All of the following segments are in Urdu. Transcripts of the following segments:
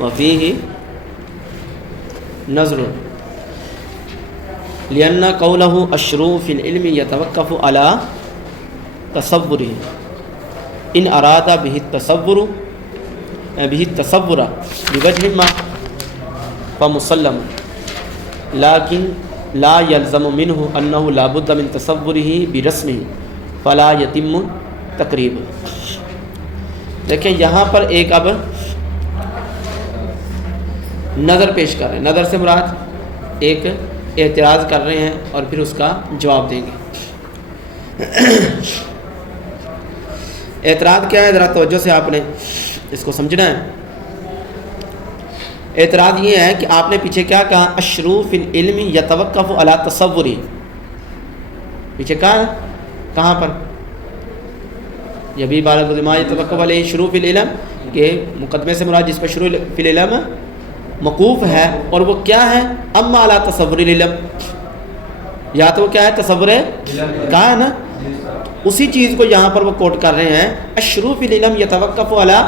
وفیہ نظر لأن قولہ الشروع فی العلم یتوقف علی تصورہ ان اراد به التصور بوجہ ما فمسلم لیکن لا يلزم منه انه لا بد من تصوره برسمه فلا يتم تقریب. دیکھیں یہاں پر ایک اب نظر پیش کر رہے ہیں. نظر سے مراد ایک اعتراض کر رہے ہیں اور پھر اس کا جواب دیں گے. اعتراض کیا ہے؟ ذرا توجہ سے آپ نے اس کو سمجھنا ہے. اعتراض یہ ہے کہ آپ نے پیچھے کیا کہا؟ الشروع فی العلم یتوقف علی تصوری. پیچھے کہا کہاں پر؟ یہ بھی بارہ ما یتوقف علی شروع فی العلم کہ مقدمے سے مراد جس پر شروع فی العلم موقوف ہے اور وہ کیا ہے؟ اما علی تصور العلم، یا تو وہ کیا ہے؟ تصور کہا ہے نا. اسی چیز کو یہاں پر وہ کوٹ کر رہے ہیں. الشروع فی العلم یتوقف علی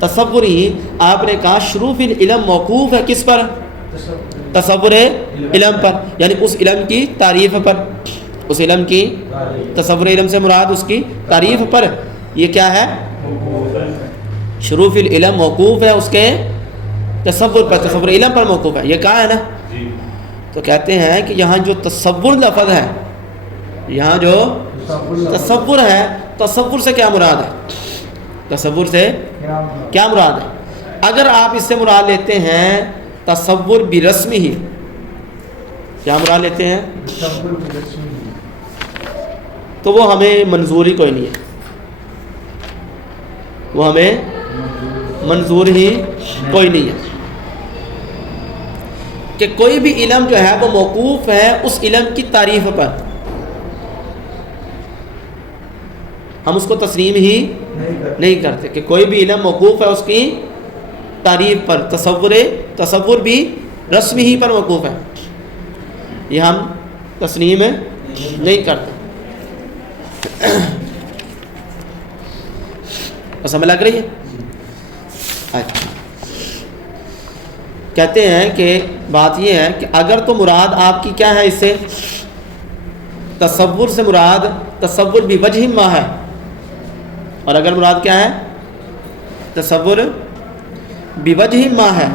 تصوری. آپ نے کہا شروع فی العلم موقوف ہے کس پر؟ تصور علم پر، یعنی اس علم کی تعریف پر. اس علم کی تصور علم سے مراد اس کی تعریف پر. یہ کیا ہے؟ شروع فی العلم موقوف ہے اس کے تصور پر، تصور علم پر موقوف ہے. یہ کہا ہے نا. تو کہتے ہیں کہ یہاں جو تصور لفظ ہے، یہاں جو تصور ہے، تصور سے کیا مراد ہے؟ تصور سے کیا مراد ہے؟ اگر آپ اس سے مراد لیتے ہیں تصور برسمی ہی، کیا مراد لیتے ہیں؟ تو وہ ہمیں منظور ہی کوئی نہیں ہے. وہ ہمیں منظور ہی کوئی نہیں ہے کہ کوئی بھی علم جو ہے وہ موقوف ہے اس علم کی تعریف پر. ہم اس کو تسلیم ہی نہیں کرتے کہ کوئی بھی علم موقوف ہے اس کی تعریف پر. تصور بھی رسم ہی پر موقوف ہے، یہ ہم تسلیم نہیں کرتے. سمجھ لگ رہی ہے؟ اچھا، کہتے ہیں کہ بات یہ ہے کہ اگر تو مراد آپ کی کیا ہے اس سے؟ تصور سے مراد تصور بوجہ ما ہے، اور اگر مراد کیا ہے؟ تصور بوجہ ما ہے.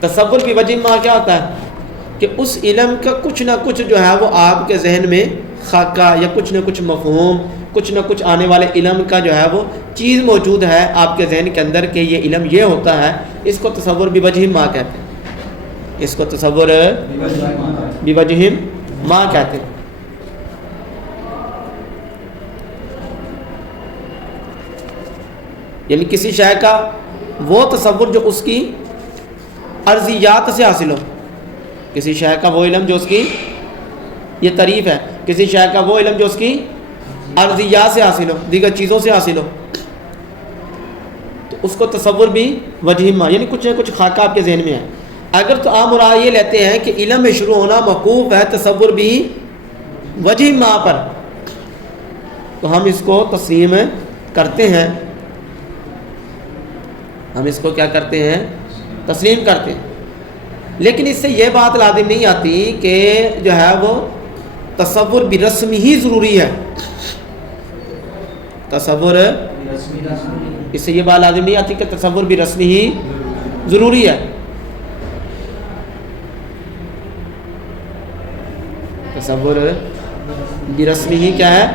تصور بوجہ ما کیا ہوتا ہے؟ کہ اس علم کا کچھ نہ کچھ جو ہے وہ آپ کے ذہن میں خاکہ یا کچھ نہ کچھ مفہوم، کچھ نہ کچھ آنے والے علم کا جو ہے وہ چیز موجود ہے آپ کے ذہن کے اندر کہ یہ علم یہ ہوتا ہے. اس کو تصور بوجہ ما کہتے ہیں. اس کو تصور بوجہ ما کہتے ہیں. یعنی کسی شے کا وہ تصور جو اس کی ارضیات سے حاصل ہو. کسی شے کا وہ علم جو اس کی، یہ تعریف ہے، کسی شے کا وہ علم جو اس کی ارضیات سے حاصل ہو، دیگر چیزوں سے حاصل ہو، تو اس کو تصور بھی وجہ ما، یعنی کچھ نہ کچھ خاکہ آپ کے ذہن میں ہے. اگر تو آپ مراد یہ لیتے ہیں کہ علم میں شروع ہونا موقوف ہے تصور بھی وجہ ما پر، تو ہم اس کو تسلیم کرتے ہیں. ہم اس کو کیا کرتے ہیں؟ تسلیم کرتے ہیں. لیکن اس سے یہ بات لازم نہیں آتی کہ جو ہے وہ تصور برسم ہی ضروری ہے. تصور اس سے یہ بات لازم نہیں آتی کہ تصور برسم ہی ضروری ہے. تصور برسم ہی کیا ہے؟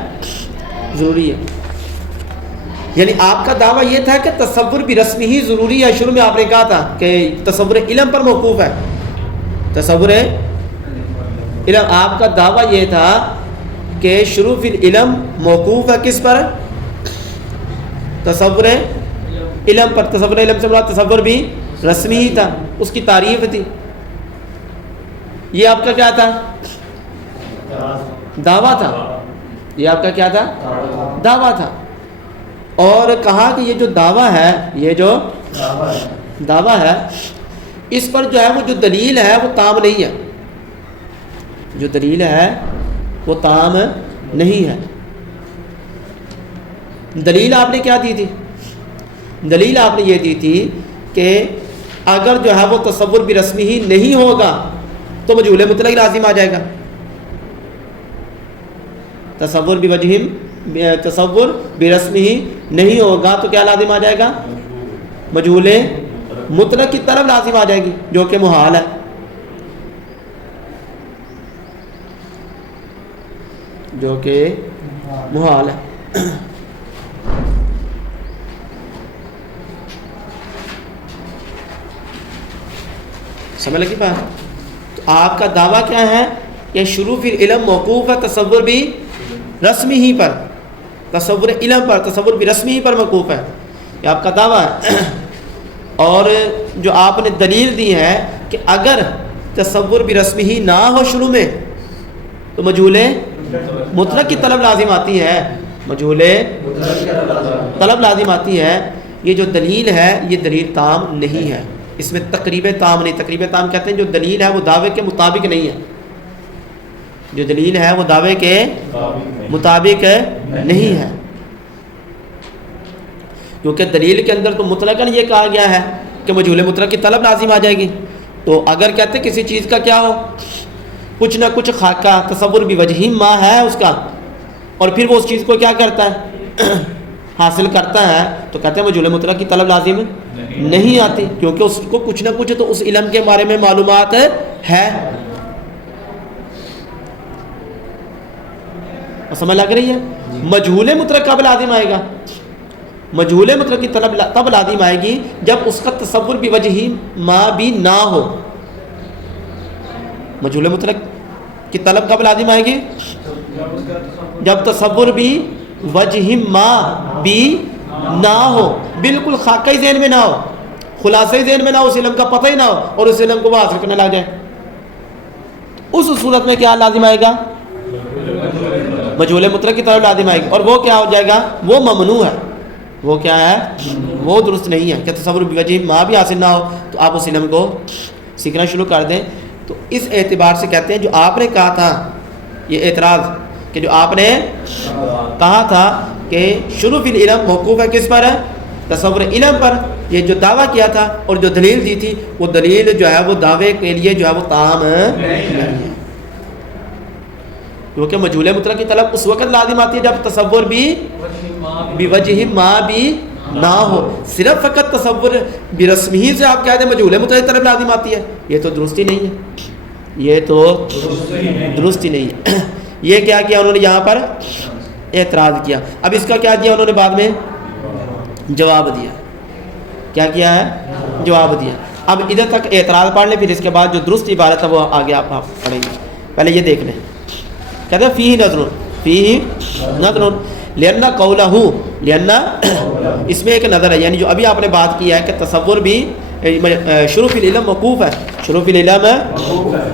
ضروری ہے. یعنی آپ کا دعویٰ یہ تھا کہ تصور برسم ہی ضروری ہے. شروع میں آپ نے کہا تھا کہ تصور علم پر موقوف ہے. تصور علم، آپ کا دعویٰ یہ تھا کہ شروع فی العلم موقوف ہے کس پر؟ تصور علم پر. تصور علم سے مراد تصور بھی رسمی ہی تھا، اس کی تعریف تھی. یہ آپ کا کیا تھا؟ دعویٰ تھا. یہ آپ کا کیا تھا؟ دعویٰ تھا. اور کہا کہ یہ جو دعویٰ ہے، یہ جو دعویٰ ہے، اس پر جو ہے وہ جو دلیل ہے وہ تام نہیں ہے. جو دلیل ہے وہ تام نہیں ہے. دلیل آپ نے کیا دی تھی؟ دلیل آپ نے یہ دی تھی کہ اگر جو ہے وہ تصور برسمی ہی نہیں ہوگا تو مجہول مطلق لازم آ جائے گا. تصور برسمی ہی نہیں ہوگا تو کیا لازم آ جائے گا؟ مجہول مطلق کی طرف لازم آ جائے گی جو کہ محال ہے. جو کہ محال ہے. سمجھ لگی بات؟ تو آپ کا دعویٰ کیا ہے کہ شروع فی العلم موقوف ہے تصور بھی رسمی ہی پر، تصور علم پر، تصور بھی رسمی ہی پر موقوف ہے، یہ آپ کا دعویٰ ہے. اور جو آپ نے دلیل دی ہے کہ اگر تصور بھی رسمی ہی نہ ہو شروع میں تو مجہول مطلق کی طلب لازم آتی ہے، مجہول طلب لازم آتی ہے. یہ جو دلیل ہے یہ دلیل تام نہیں ہے، اس میں تقریب تام نہیں. تقریب تام کہتے ہیں جو دلیل ہے وہ دعوے کے مطابق نہیں ہے، جو دلیل ہے وہ دعوے کے مطابق نہیں ہے. کیونکہ دلیل کے اندر تو مطلقاً یہ کہا گیا ہے کہ مجہول مطلق کی طلب لازم آ جائے گی. تو اگر کہتے ہیں کسی چیز کا کیا ہو، کچھ نہ کچھ خاکہ تصور بھی وجہی ما ہے اس کا، اور پھر وہ اس چیز کو کیا کرتا ہے حاصل کرتا ہے، تو کہتے ہیں مجہول مطلق کی طلب لازم نہیں آتی، کیونکہ اس کو کچھ نہ کچھ تو اس علم کے بارے میں معلومات ہے. سمجھ لگ رہی ہے؟ مجہول مطلق کب لازم آئے گا؟ مجہول مطلق کی طلب تب لازم آئے گی جب اس کا تصور بھی وجہی ما بھی نہ ہو. مجہول مطلق کی طلب کب لازم آئے گی؟ جب تصور بھی وجہ ما بھی نہ ہو، بالکل خاکہ ذہن میں نہ ہو، خلاصہ ذہن میں نہ ہو، اس علم کا پتہ ہی نہ ہو اور اس علم کو وہ حاصل کرنے لگ جائے. اس صورت میں کیا لازم آئے گا؟ مجہول مطلق کی طرف لازم آئے گی، اور وہ کیا ہو جائے گا؟ وہ ممنوع ہے. وہ کیا ہے؟ وہ درست نہیں ہے کہ تصور بوجہ ما بھی حاصل نہ ہو تو آپ اس علم کو سیکھنا شروع کر دیں. تو اس اعتبار سے کہتے ہیں جو آپ نے کہا تھا، یہ اعتراض کہ جو آپ نے کہا تھا کہ شروع فی العلم موقوف ہے کس پر ہے؟ تصور علم پر. یہ جو دعویٰ کیا تھا اور جو دلیل دی تھی وہ دلیل جو ہے وہ دعوے کے لیے جو ہے وہ تام نہیں ہے، کیونکہ مجہول مطلق کی طلب اس وقت لازم آتی ہے جب تصور بھی بوجہ ما بھی نہ ہو. صرف فقط تصور برسمی سے آپ کہتے ہیں مجہول مطلق کی طلب لازم آتی ہے، یہ تو درستی نہیں ہے، یہ تو درستی نہیں ہے. یہ کیا کیا انہوں نے یہاں پر؟ اعتراض کیا. اب اس کا کیا کیا انہوں نے بعد میں؟ جواب دیا. کیا کیا ہے؟ جواب دیا. اب ادھر تک اعتراض پڑھ لیں، پھر اس کے بعد جو درست عبارت ہے وہ آگے آپ پڑھیں گے. پہلے یہ دیکھ لیں. کہتے ہیں فیہ نظر لأن قولہ، لأن اس میں ایک نظر ہے، یعنی جو ابھی آپ نے بات کی ہے کہ تصور بھی شروع فی العلم موقوف ہے. شروع فی العلم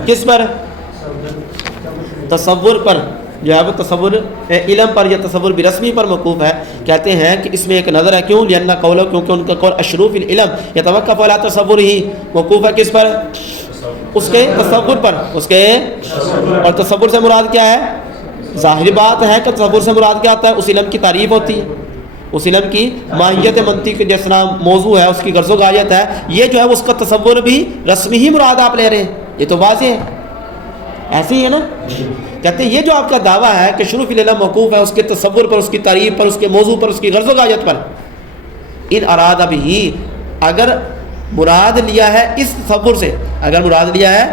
کس پر؟ تصور پر، جو ہے وہ تصور علم پر یا تصور برسمی پر موقوف ہے. کہتے ہیں کہ اس میں ایک نظر ہے. کیوں؟ لأن قولہ، کیونکہ ان کا قول اشروع فی العلم یتوقف علی تصور ہی، موقوف ہے کس پر؟ اس کے تصور پر. اس کے اور تصور سے مراد کیا ہے؟ ظاہری بات ہے کہ تصور سے مراد کیا ہوتا ہے؟ اس علم کی تعریف ہوتی ہے، اس علم کی ماہیت منطق جس طرح موضوع ہے، اس کی غرض و غایت ہے. یہ جو ہے اس کا تصور بھی رسمی ہی مراد آپ لے رہے ہیں، یہ تو واضح ہے. ایسے ہی ہے نا؟ کہتے ہیں یہ جو آپ کا دعویٰ ہے کہ شروع فی العلم موقوف ہے اس کے تصور پر، اس کی تعریف پر، اس کے موضوع پر، اس کی غرض و غایت پر. ان اراد بھی، اگر مراد لیا ہے اس تصور سے، اگر مراد لیا ہے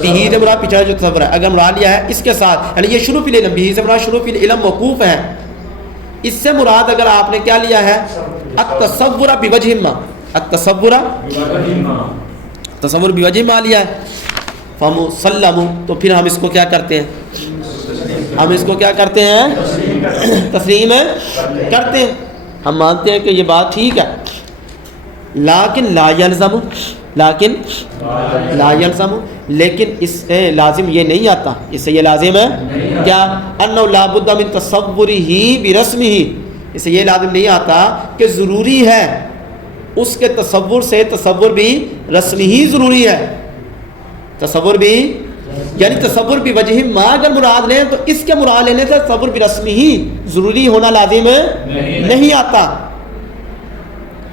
بھی سے مراد پچھلا جو تصور ہے، اگر مراد لیا ہے اس کے ساتھ، یعنی یہ شروع فی العلم بھی سے مراد شروع فی العلم موقوف ہے، اس سے مراد اگر آپ نے کیا لیا ہے؟ التصور بوجہ ما، التصور تصور بوجہ ما لیا ہے، فمسلم، تو پھر ہم اس کو کیا کرتے ہیں؟ ہم اس کو کیا کرتے ہیں؟ تسلیم کرتے ہیں. ہم مانتے ہیں کہ یہ بات ٹھیک ہے. لیکن لا یلزم، لیکن اس سے لازم یہ نہیں آتا، اس سے یہ لازم ہے کیا؟ انہ لا بد من تصورہ برسمہ، اس سے یہ لازم نہیں آتا کہ ضروری ہے اس کے تصور سے تصور بھی رسمی ہی ضروری ہے. تصور بھی یعنی تصور بھی وجہ ما اگر مراد لیں تو اس کے مراد لینے سے تصور بھی رسمی ہی ضروری ہونا لازم نہیں آتا.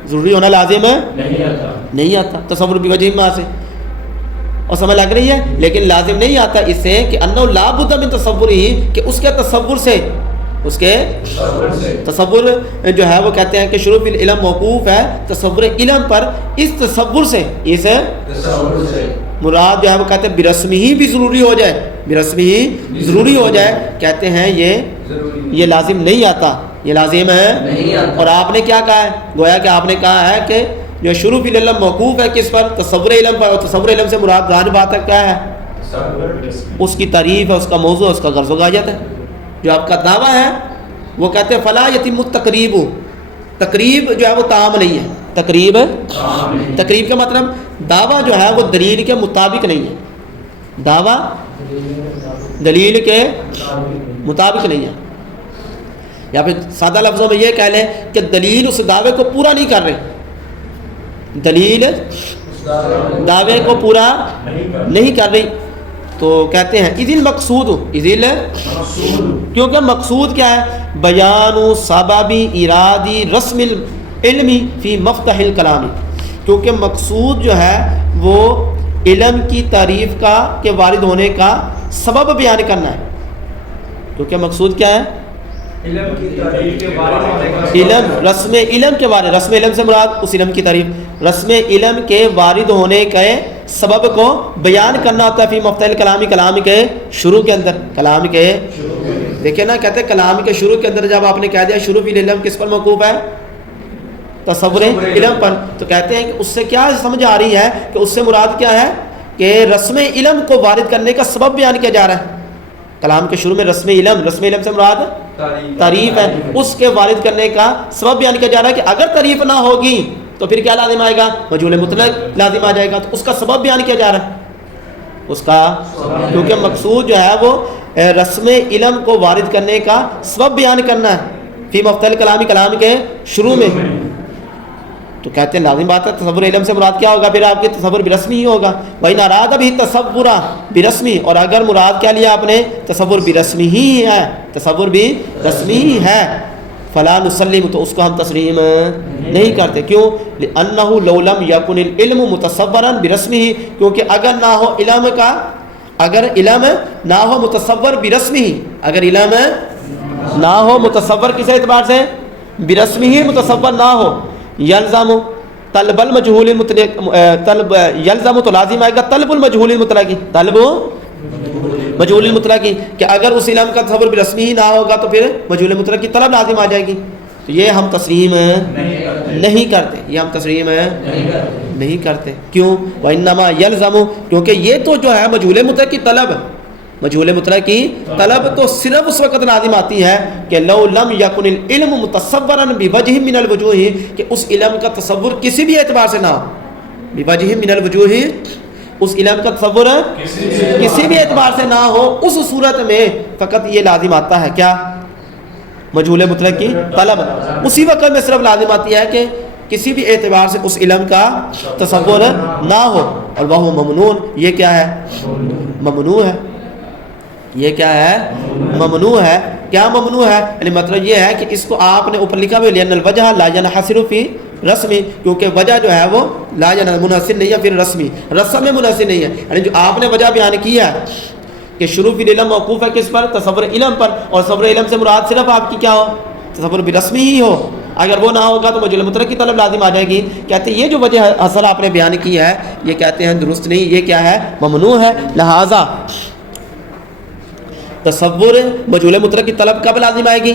ضروری ہونا لازم نہیں آتا تصور بوجہ ما سے، اور سمجھ لگ رہی ہے، لیکن لازم نہیں آتا اس سے کہ انہ لا بد من تصور ہی، کہ اس کے تصور سے، اس کے تصور جو ہے وہ کہتے ہیں کہ شروع فی العلم موقوف ہے تصور علم پر، اس تصور سے، اس مراد جو ہے وہ کہتے ہیں برسمی ہی بھی ضروری ہو جائے، برسمی ہی ضروری ہو جائے، کہتے ہیں یہ لازم نہیں آتا، یہ لازم ہے۔ اور آپ نے کیا کہا ہے؟ گویا کہ آپ نے کہا ہے کہ جو شروع فی العلم موقوف ہے کس پر؟ تصور علم پر، اور تصور علم سے مراد ظاہر بات ہے کیا ہے؟ اس کی تعریف ہے، اس کا موضوع، اس کا غرض و غایت ہے۔ جو آپ کا دعویٰ ہے وہ کہتے ہیں فلا یتم التقریب، تقریب جو ہے وہ تام نہیں ہے، تقریب کا مطلب دعویٰ جو ہے وہ دلیل کے مطابق نہیں ہے، دعویٰ دلیل کے مطابق نہیں ہے، یا پھر سادہ لفظوں میں یہ کہہ لیں کہ دلیل اس دعوے کو پورا نہیں کر رہی، دلیل دعوے کو پورا نہیں کر رہی، تو کہتے ہیں اذ المقصود، کیونکہ مقصود کیا ہے؟ بیان سببی ارادی رسم العلم فی مفتح الکلام، کیونکہ مقصود جو ہے وہ علم کی تعریف کا کے وارد ہونے کا سبب بیان کرنا ہے، کیونکہ مقصود کیا ہے؟ علم کی تعریف کے وارد ہونے کا، علم رسم علم کے وارد، رسم علم سے مراد اس علم کی تعریف، رسم علم کے وارد ہونے کے سبب کو بیان کرنا ہوتا ہے فی مفتح الکلام، کلام کے شروع کے اندر، کلام کے دیکھیں نا، کہتے ہیں کلام کے شروع کے اندر جب آپ نے کہہ دیا شروع فی العلم کس پر موقوف ہے؟ تصور علم پر، تو کہتے ہیں کہ اس سے کیا سمجھ آ رہی ہے کہ اس سے مراد کیا ہے کہ رسم علم کو وارد کرنے کا سبب بیان کیا جا رہا ہے، کلام کے شروع میں رسم علم سے مراد تعریف ہے، اس کے وارد کرنے کا سبب بیان کیا جا رہا ہے کہ اگر تعریف نہ ہوگی تو پھر کیا لازم آئے گا؟ مجہول مطلق لازم آ جائے گا، تو اس کا سبب بیان کیا جا رہا ہے، اس کا، کیونکہ مقصود جو ہے وہ رسم علم کو وارد کرنے کا سبب بیان کرنا ہے فی مفتح الکلام، کلام کے شروع میں، تو کہتے ہیں لازم بات ہے تصور علم سے مراد کیا ہوگا؟ پھر آپ کے تصور برسمی ہی ہوگا، وَإِنْ أَرَادَ بِهِ التَّصَوُّرَ برسمی، اور اگر مراد کیا لیا آپ نے؟ تصور برسمی ہی ہے، تصور بھی رسمی ہی ہے، فَلَا نُسَلِّمُ، تو اس کو ہم تسلیم نہیں کرتے، کیوں؟ لِأَنَّهُ لَوْ لَمْ يَكُنِ الْعِلْمُ مُتَصَوَّرًا بِرَسْمِهِ، کیونکہ اگر نہ ہو علم کا، اگر علم نہ ہو متصور برسمه، اگر علم نہ ہو متصور کس اعتبار سے؟ برسمه متصور نہ ہو، یلزم طلب المجہول المطلق، طلب یلزم تو لازم آئے گا طلب المجہول المطلق، طلب مجہول المطلق، کہ اگر اس علم کا تصور برسمی ہی نہ ہوگا تو پھر مجہول مطلق کی طلب لازم آ جائے گی، تو یہ ہم تسلیم نہیں کرتے، یہ ہم تسلیم نہیں کرتے، کیوں؟ وَإِنَّمَا يَلْزَمُ، کیونکہ یہ تو جو ہے مجہول مطلق کی طلب، مجہول مطلق کی طلب تو صرف اس وقت لازم آتی ہے کہ لو لم یکن العلم متصورا بوجہ من الوجوہ، کہ اس علم کا تصور کسی بھی اعتبار سے نہ ہو، بوجہ من الوجوہ، اس علم کا تصور کسی بھی اعتبار سے نہ ہو، اس صورت میں فقط یہ لازم آتا ہے کیا؟ مجہول مطلق کی طلب، اسی وقت میں صرف لازم آتی ہے کہ کسی بھی اعتبار سے اس علم کا تصور نہ ہو، اور وہ ممنون، یہ کیا ہے؟ ممنوع ہے، یہ کیا ہے؟ ممنوع ہے۔ کیا ممنوع ہے؟ یعنی مطلب یہ ہے کہ اس کو آپ نے اوپر لکھا ہوئے لأن الوجہ لا ينحصر فی رسمی، کیونکہ وجہ جو ہے وہ لا منحصر نہیں ہے پھر رسمی، رسم میں منحصر نہیں ہے، یعنی جو آپ نے وجہ بیان کی ہے کہ شروع فی العلم موقوف ہے کس پر؟ تصور علم پر، اور تصور علم سے مراد صرف آپ کی کیا ہو؟ تصور برسمی ہی ہو، اگر وہ نہ ہوگا تو مجہول مطلق کی طلب لازم آ جائے گی۔ کہتے ہیں یہ جو وجہ اصل آپ نے بیان کی ہے یہ کہتے ہیں درست نہیں، یہ کیا ہے؟ ممنوع ہے، لہذا تصور مجہول مطلق کی طلب کب لازم آئے گی؟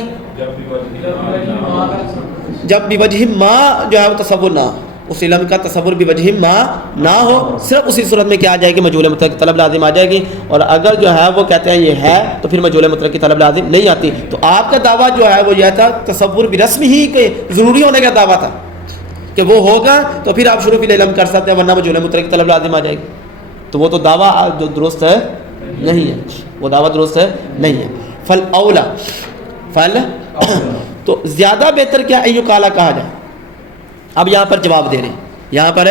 جب بوجہ ما جو ہے وہ تصور نہ ہو، اس علم کا تصور بوجہ ما نہ ہو، صرف اسی صورت میں کیا آ جائے گی؟ مجہول مطلق کی طلب لازم آ جائے گی، اور اگر جو ہے وہ کہتے ہیں یہ ہے تو پھر مجہول مطلق کی طلب لازم نہیں آتی۔ تو آپ کا دعویٰ جو ہے وہ یہ تھا تصور برسمی ہی کے ضروری ہونے کا دعویٰ تھا کہ وہ ہوگا تو پھر آپ شروع فی العلم کر سکتے ہیں، ورنہ مجہول مطلق کی طلب لازم آ جائے گی، تو وہ تو دعویٰ جو درست ہے نہیں ہے، وہ دعوت درست ہے نہیں ہے۔ فل اولا، فل تو زیادہ بہتر کیا ایو کالا کہا جائے؟ اب یہاں پر جواب دے رہے ہیں، یہاں پر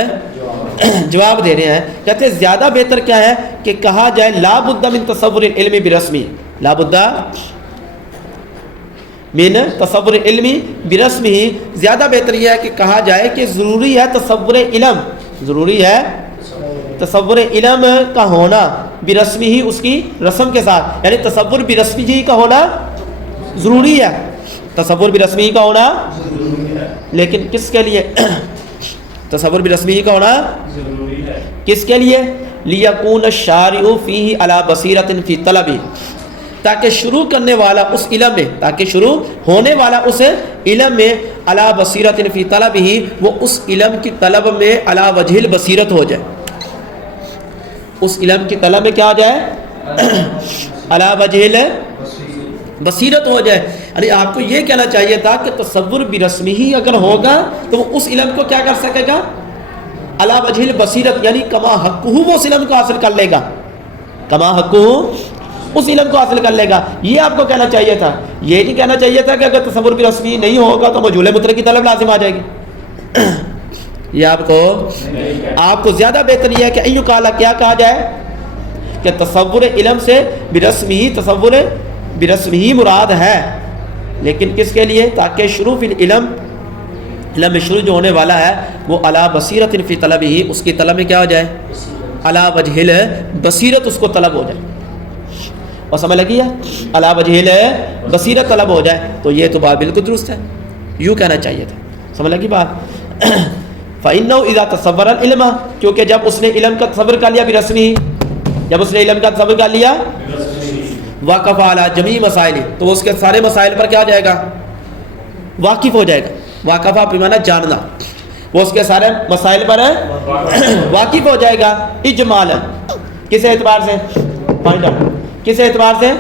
جواب دے رہے ہیں، کہتے ہیں زیادہ بہتر کیا ہے کہ کہا جائے لا بد من تصور العلم برسمی، لا بد من تصور علمی برسمی ہی، زیادہ بہتر یہ ہے کہ کہا جائے کہ ضروری ہے تصور علم، ضروری ہے تصور علم کا ہونا برسمی ہی، اس کی رسم کے ساتھ، یعنی تصور برسمی ہی کا ہونا ضروری ہے، تصور برسمی ہی کا ہونا لیکن کس کے لیے تصور برسمی ہی کا ہونا ضروری ہے، کس کے لیے؟ لیکون الشارع فیہ علی بصیرۃ فی طلبہ، تاکہ شروع کرنے والا اس علم میں، تاکہ شروع ہونے والا اس علم میں علی بصیرۃ فی طلبہ، وہ اس علم کی طلب میں علی وجہ البصیرت ہو جائے، اس علم کی طلب میں کیا ہو جائے؟ علی وجہ بصیرت ہو جائے۔ یعنی آپ کو یہ کہنا چاہیے تھا کہ تصور برسمی ہی اگر ہوگا تو وہ اس علم کو کیا کر سکے گا؟ علی وجہ البصیرت، یعنی کما حقہ وہ اس علم کو حاصل کر لے گا، کما حقہ اس علم کو حاصل کر لے گا، یہ آپ کو کہنا چاہیے تھا۔ یہ نہیں کہنا چاہیے تھا کہ اگر تصور برسمی نہیں ہوگا تو مجہول مطلق کی طلب لازم آ جائے گی۔ یہ آپ کو زیادہ بہتر یہ ہے کہ ایو کالا کیا کہا جائے کہ تصور علم سے برسمی، تصور برسمی مراد ہے، لیکن کس کے لیے؟ تاکہ شروع فی العلم، علم میں شروع جو ہونے والا ہے وہ علی بصیرت فی طلب ہی، اس کی طلب میں کیا ہو جائے؟ علی وجہ بصیرت، اس کو طلب ہو جائے، اور سمجھ لگی ہے؟ علی وجہ بصیرت طلب ہو جائے، تو یہ تو بات بالکل درست ہے، یوں کہنا چاہیے تھا، سمجھ لگی بات؟ فَإِنَّهُ إِذَا تَصَوَّرَ الْعِلْمَ، کیونکہ جب اس نے علم کا تصور کر لیا برسمی، جب اس نے علم کا تصور کر لیا واقف علی جمیع مسائل، تو وہ اس کے سارے مسائل پر کیا ہو جائے گا؟ واقف ہو جائے گا۔ واقفہ بمعنی جاننا، وہ اس کے سارے مسائل پر واقف ہو جائے گا اجمالا، کس اعتبار سے؟ کس اعتبار سے؟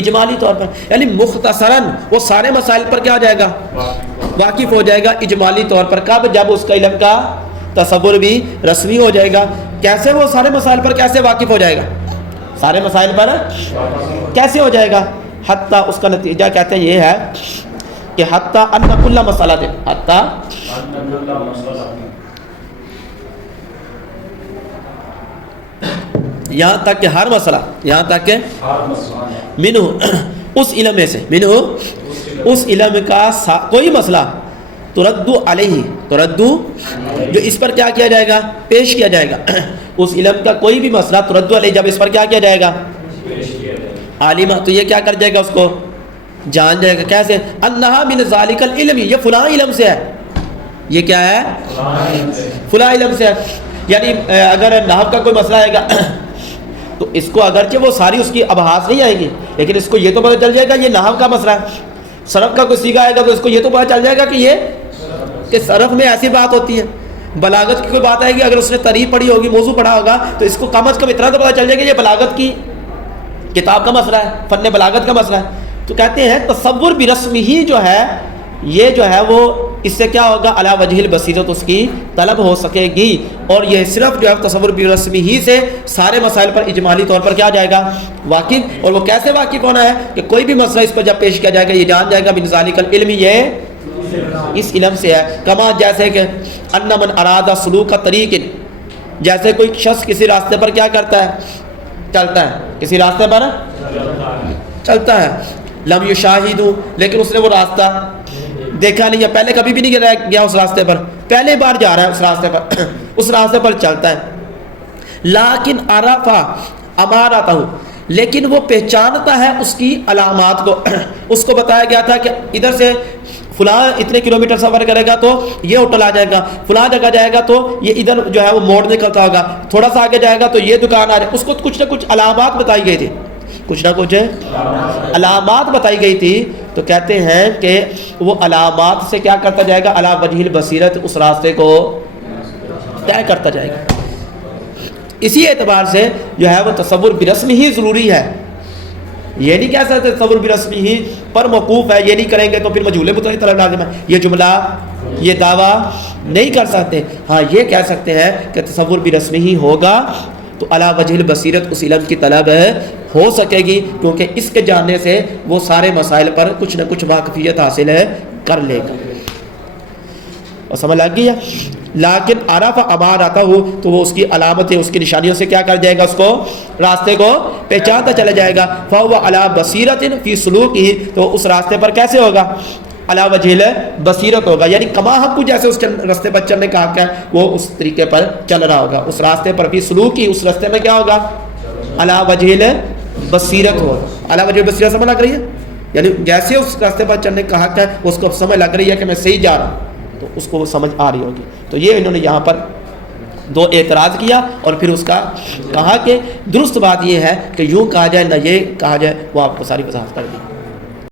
اجمالی طور پر، یعنی مختصراً وہ سارے مسائل پر کیا ہو جائے گا؟ واقف ہو جائے گا اجمالی طور پر۔ کب؟ جب اس کا علم کا تصور بھی رسمی ہو جائے گا۔ کیسے وہ سارے مسائل پر کیسے واقف ہو جائے گا؟ سارے مسائل پر کیسے ہو جائے گا؟ حتیٰ، اس کا نتیجہ کہتے ہیں یہ ہے کہ حتیٰ ان کل مسئلہ دے، حتیٰ یہاں تک کہ ہر مسئلہ، یہاں تک کہ منہ، اس علم میں سے، منہ اس علم کا کوئی مسئلہ تردو علیہ، تردو جو اس پر کیا کیا جائے گا؟ پیش کیا جائے گا۔ اس علم کا کوئی بھی مسئلہ تردو علیہ، جب اس پر کیا کیا جائے گا؟ عالمہ، تو یہ کیا کر جائے گا؟ اس کو جان جائے گا۔ کیسے؟ انہا من ذالک العلم، یہ فلاں علم سے ہے، یہ کیا ہے؟ فلاں علم سے ہے۔ یعنی اگر نحو کا کوئی مسئلہ آئے گا تو اس کو اگرچہ وہ ساری اس کی ابحاث نہیں آئے گی، لیکن اس کو یہ تو پتہ چل جائے گا یہ نحو کا مسئلہ ہے۔ صرف کا کوئی سیگا آئے گا تو اس کو یہ تو پتہ چل جائے گا کہ یہ کہ صرف میں ایسی بات ہوتی ہے۔ بلاغت کی کوئی بات آئے گی، اگر اس نے تریف پڑھی ہوگی، موضوع پڑھا ہوگا، تو اس کو کم از کم اتنا تو پتہ چل جائے گا یہ بلاغت کی کتاب کا مسئلہ ہے، فن بلاغت کا مسئلہ ہے۔ تو کہتے ہیں تصور برسمی ہی جو ہے، یہ جو ہے وہ اس سے کیا ہوگا؟ علی وجہ البصیرت، اس کی طلب ہو سکے گی، اور یہ صرف جو ہے تصور برسمی ہی سے سارے مسائل پر اجمالی طور پر کیا جائے گا؟ واقف۔ اور وہ کیسے واقف ہونا ہے کہ کوئی بھی مسئلہ اس پر جب پیش کیا جائے گا یہ جان جائے گا من ذالک العلم، یہ اس علم سے ہے۔ کما، جیسے کہ ان من اراد سلوک طریق، جیسے کوئی شخص کسی راستے پر کیا کرتا ہے؟ چلتا ہے، کسی راستے پر چلتا ہے، لم یشاہدو، لیکن اس نے وہ راستہ دیکھا نہیں ہے، پہلے کبھی بھی نہیں گیا اس راستے پر، پہلے بار جا رہا ہے اس راستے پر، اس راستے پر چلتا ہے۔ لیکن عرفہ امارتہ، لیکن وہ پہچانتا ہے اس کی علامات کو۔ اس کو بتایا گیا تھا کہ ادھر سے فلاں اتنے کلومیٹر سفر کرے گا تو یہ ہوٹل آ جائے گا، فلاں جگہ جائے گا تو یہ ادھر جو ہے وہ موڑ نکلتا ہوگا، تھوڑا سا آگے جائے گا تو یہ دکان آ جائے۔ اس کو کچھ نہ کچھ علامات بتائی گئی تھی، کچھ نہ کچھ علامات بتائی گئی تھی، تو کہتے ہیں کہ وہ علامات سے کیا کرتا جائے گا؟ علی وجہ البصیرت، اس راستے کو طے کرتا جائے گا۔ اسی اعتبار سے جو ہے وہ تصور برسمی ہی ضروری ہے۔ یہ نہیں کہہ سکتے تصور برسمی ہی پر موقوف ہے، یہ نہیں کریں گے تو پھر مجہول مطلق کی طلب لازم ہے، یہ جملہ، یہ دعویٰ نہیں کر سکتے۔ ہاں یہ کہہ سکتے ہیں کہ تصور برسمی ہی ہوگا تو علی وجہ البصیرت اس علم کی طلب ہو سکے گی، کیونکہ اس کے جاننے سے وہ سارے مسائل پر کچھ نہ کچھ واقفیت حاصل کر لے گا۔ اور سمجھ لگ گیا. لیکن عرف اماراتہ ہو تو وہ اس کی علامتیں اس کی نشانیوں سے کیا کر جائے گا, اس کو راستے کو پہچانتا چلا جائے گا. فهو علی بصیرۃ فی سلوکہ تو اس راستے پر کیسے ہوگا, علی وجہ بصیرت ہوگا, یعنی کما حق کو جیسے اس راستے پر چلنے کا حق ہے وہ اس طریقے پر چل رہا ہوگا اس راستے پر. فی سلوکی اس راستے میں کیا ہوگا, علی وجہ بصیرت ہوگا. علی وجہ بصیرت سمجھ لگ رہی ہے, یعنی جیسے اس راستے پر چلنے کا حق ہے اس کو سمجھ لگ رہی ہے کہ میں صحیح جا رہا ہوں تو اس کو سمجھ آ رہی ہوگی. تو یہ انہوں نے یہاں پر دو اعتراض کیا اور پھر اس کا کہا کہ درست بات یہ ہے کہ یوں کہا جائے نہ یہ کہا جائے, وہ آپ کو ساری وضاحت کر دی.